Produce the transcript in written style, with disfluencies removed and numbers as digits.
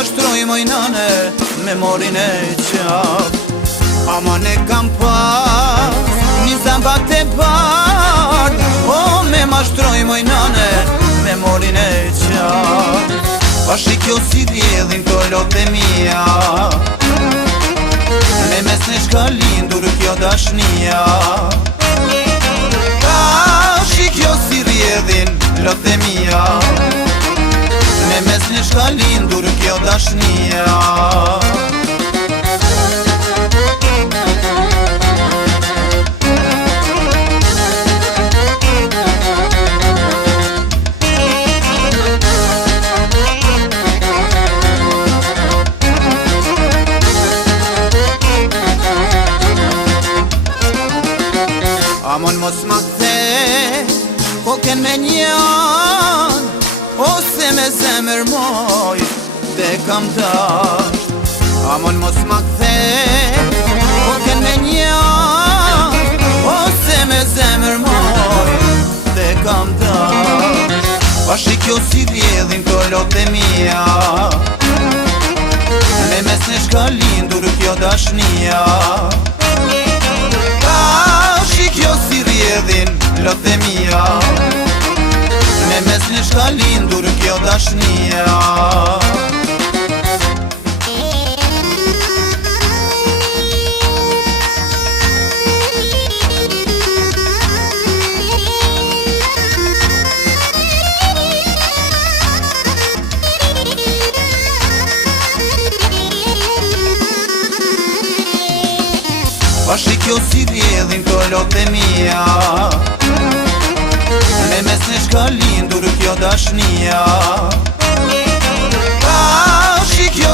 mashtroj moj nane me morin e qaf. Aman e kam pas një zambat e bard, o me mashtroj moj nane me morin e qaf. Pa shikjo si djelin kolot e mija, me mes në shka lindur kjo dashnia. Pa shikjo si rjedhin lot e mija, me mes në shka lindur kjo dashnia. Amon mos ma kthe koken me njan, ose me zemër moj te kam dasht. Amon mos ma kthe koken me njan, ose me zemër moj te kam dasht. Pa shikjo si djelin kolot e mija, me mes në shka lindur kjo dashnia. Shikjo si rjedhin lot e mija, me mes në shka lindur kjo dashnia. Pa shikjo si djelin kolot e mija, me mes në shka lindur kjo dashnia. Pa shikjo